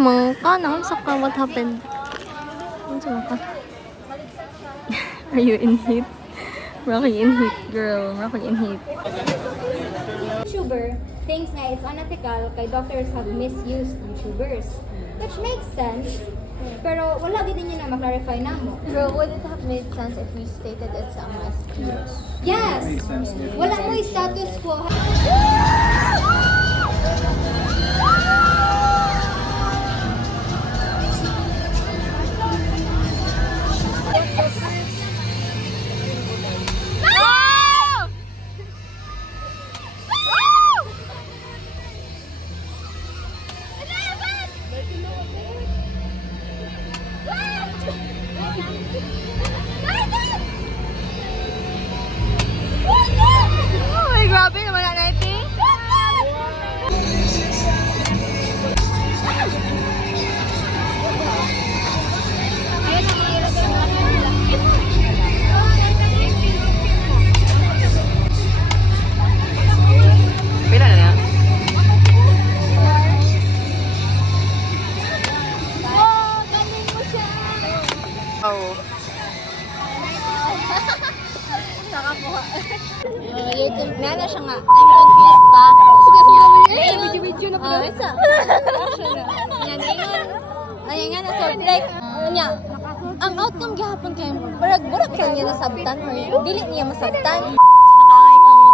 naman ka? Naunsa ka? What happened? Naunsa ka? Are you in heat? Rocky in heat, girl. Rocky in heat. YouTuber thinks na it's unethical kay doctors have misused YouTubers. Which makes sense. Pero wala gid niya na ma-clarify namo. Bro, would it have made sense if we stated it's a must? Yes. Wala mo status quo. Ay, grabe naman na natin. Pila na yan? Oh. Nana siya nga. I'm confused ba? Video na pala. Yan, ayun nga na. So, like, niya, ang outcome gihapon kayo, parang burak ka niya nasabtan or dili niya masabtan. Nakangay ko niyo.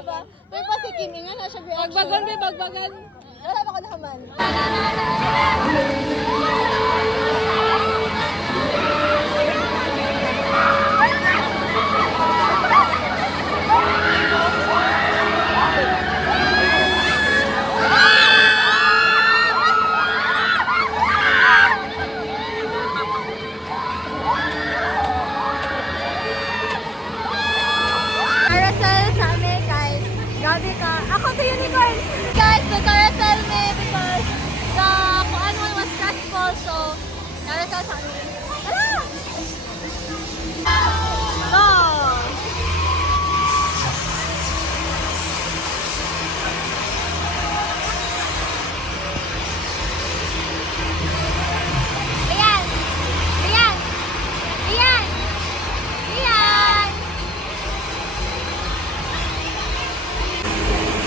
Diba? May pasikin nga na siya reaction. Bagbagan, be, bagbagan. Wala ba ko naman? Carousel sa amin kay grabe ka. Ako to unicorn. Guys, the carousel me because the kuan one was stressful, so carousel sa amin. Tara! Go! Ayan! Ayan! Ayan! Ayan!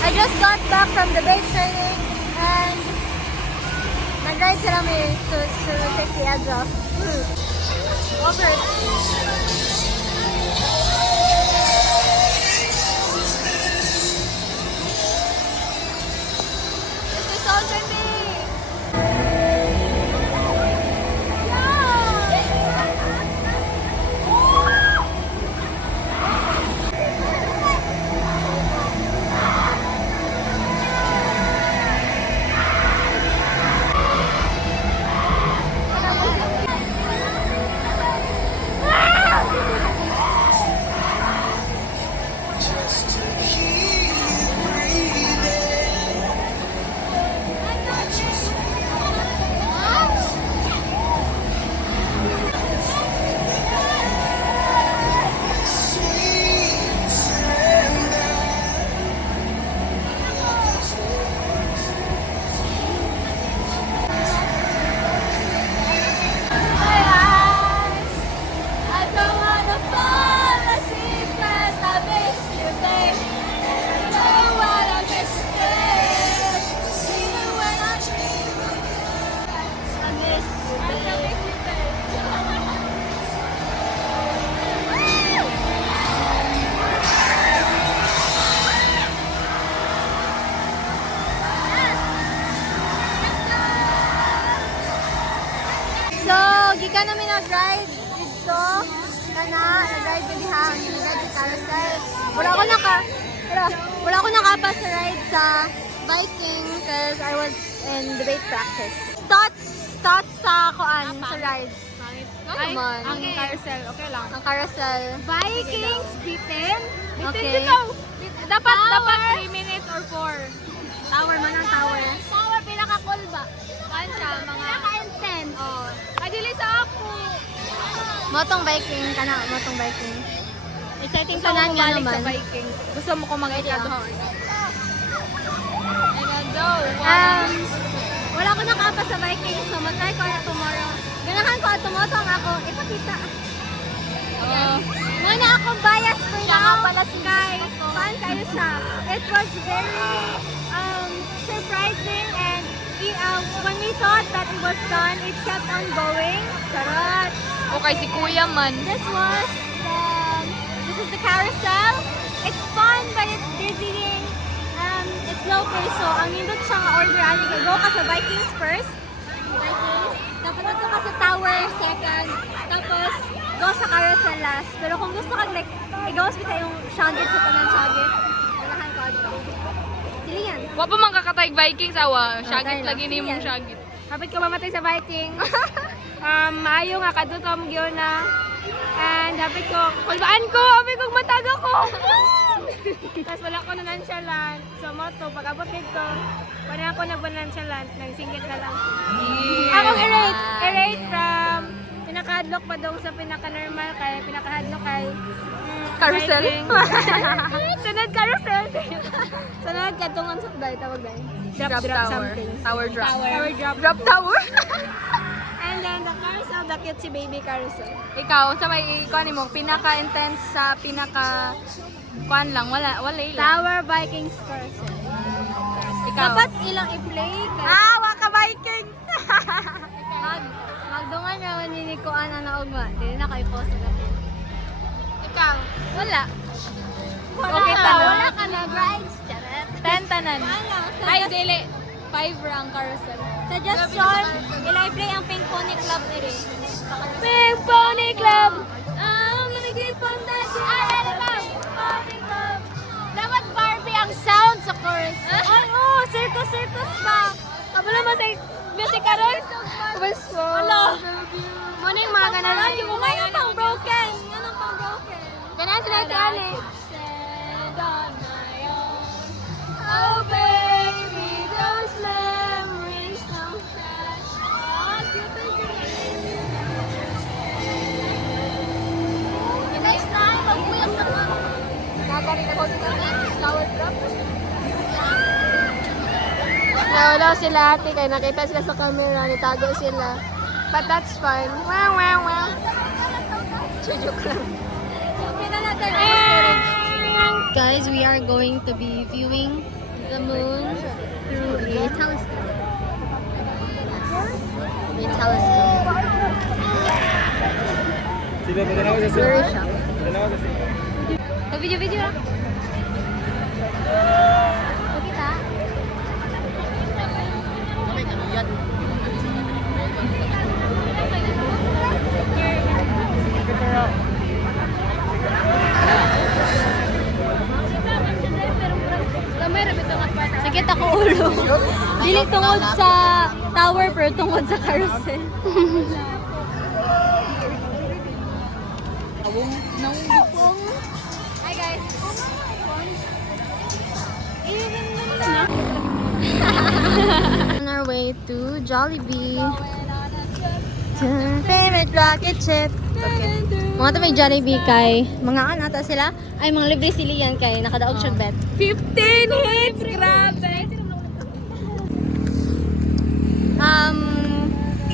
I just got back from the bake training and nag-ride sila may to take the edge off. Over it. This is all for me! So, gikan namin nag-ride dito. Nag-ride ko diha ang nag-ride sa carousel. Wala ako nakapa sa ride sa biking because I was in debate practice. Thoughts sa kuan sa rides. Ay, naman. ang carousel, okay lang. Ang carousel. Vikings, bitin. Okay. Dapat 3 minutes or 4. Tower man ang tower. Power, pinaka-cool ba? Ano siya, mga... Pinaka-intense. Oh. Adili sa ako. Motong biking kana, motong biking. Exciting Gusto sa ko nan nga bumalik sa naman. Vikings. Gusto mo ko mag-ikaduhan. Wala ko nakapa sa Vikings, so matry ko na tomorrow. Ganahan ko at tumotong ako, ipakita. Muna ako bias for now. Kay fan kayo siya. It was very surprising and when we thought that it was done, it kept on going. Charot! Okay, si Kuya man. This is the carousel. It's fun, but it's dizzying. It's low pace, so ang nindot siya nga order ani kay go ka sa Vikings first. Vikings. Tapos ato ka sa tower second. Tapos go sa carousel last. Pero kung gusto ka like igawas bitaw yung shagit sa tanan shagit. Ganahan ko adto. Sili yan. Wa pa man kakatay Vikings awa. Shagit Okay lagi lang. ni mong Sige. shagit. Hapit ka mamatay sa Vikings. Maayo nga kadutom gyud na. And hapit ko, kulbaan ko, hapit kong mataga ko. Tapos wala ko na nonchalant. So moto, pag-abot dito, wala ako nag-nonchalant, nagsingit na lang. Akong i-rate from pinaka-hadlock pa daw sa pinaka-normal kay pinaka-hadlock kay Carousel? Viking. Sunod carousel. Sunod katungan sa day, tawag day. Drop tower. something. Tower drop. Tower drop. Drop tower? And then the carousel, the cute si baby carousel. Ikaw, sa may ikaw mo, pinaka-intense sa pinaka... Kuan lang, wala lang. Tower Vikings carousel. Ikaw. Dapat ilang i-play kay Waka Viking! magdungan na ni Kuan na ugma. Dili na kay post na. Ikaw. Wala. Okay ka na. Wala ka na rides. Charet. 10 tanan. Ay, Ay, dili. 5 rang carousel. suggestion, ilay-play ang Pink Pony Club nire. Pink Pony Club! Manigit pang ano ba? Pony Club! Dapat Barbie ang sound sa chorus. Ay, circus ba? Kabalo mo sa music karon? Kabaso. Wala. Muna yung mga ganahan. Yung mga pang broken. Anong pang broken? Ganahan sila si Ali. Oh baby, those memories don't crash. Oh, next time, mag-uyap na mga. Kagaling ako dito sa tower drop. Nawala sila ate, kaya nakita sila sa camera, nitago sila. But that's fine. Wow, wow, wow. Joke lang. Guys, we are going to be viewing the moon through a telescope. A telescope. Very sharp. Video lang. Kita. Sakit ako ulo. Dili tungod sa tower pero tungod sa carousel. Hi guys. On our way to Jollibee. Favorite rocket ship. Okay. Mga to may Jollibee kay mga anata sila ay mga libre sili yan kay nakadaog siya bet. 15 hits! Grabe!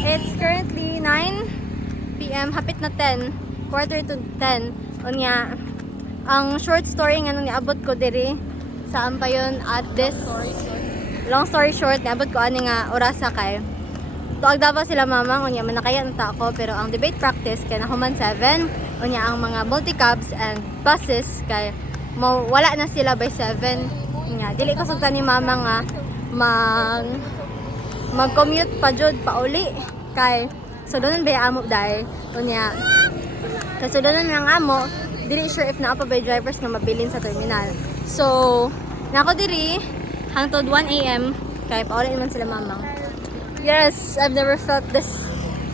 It's currently 9 p.m. hapit na 10, quarter to 10. Unya, ang short story nga nung niabot ko diri sa ampayon at this long story short, niabot ko ani nga orasa kay tuag Davao sila mamang unya manakaya nata ako pero ang debate practice kay nahuman 7 unya ang mga multi-cabs and buses kay wala na sila by 7 unya dili ko sugtan ni mama nga mag-commute pa jud pauli kay sudunon ba amo dai unya kay sudunon nang amo dili sure if naa pa by drivers nga mabilin sa terminal so nako diri hangtod 1 AM kay pauli naman sila mamang. Yes, I've never felt this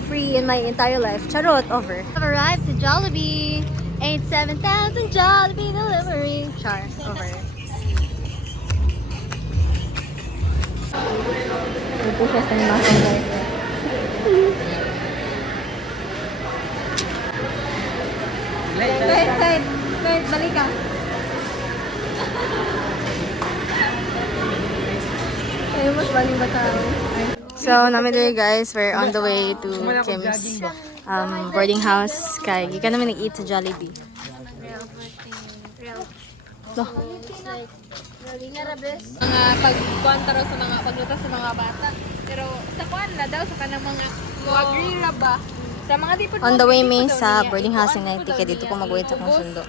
free in my entire life. Charot, over. I've arrived to Jollibee. 87,000 Jollibee delivery. Char, over. Ito siya sa mga guys. Wait. wait, balik ka. Ay, mas baling ba tao? So, namin dito guys, we're on the way to Kim's boarding house. Kaya, gikan namin nag-eat sa Jollibee. No. Mga pagkuantaro sa mga pagluto sa mga bata. Pero sa kuan na daw sa kanang mga agree ra ba? Sa mga di pa On the way, may sa boarding house ng 90 kaya dito ko mag-wait sa kong sundo.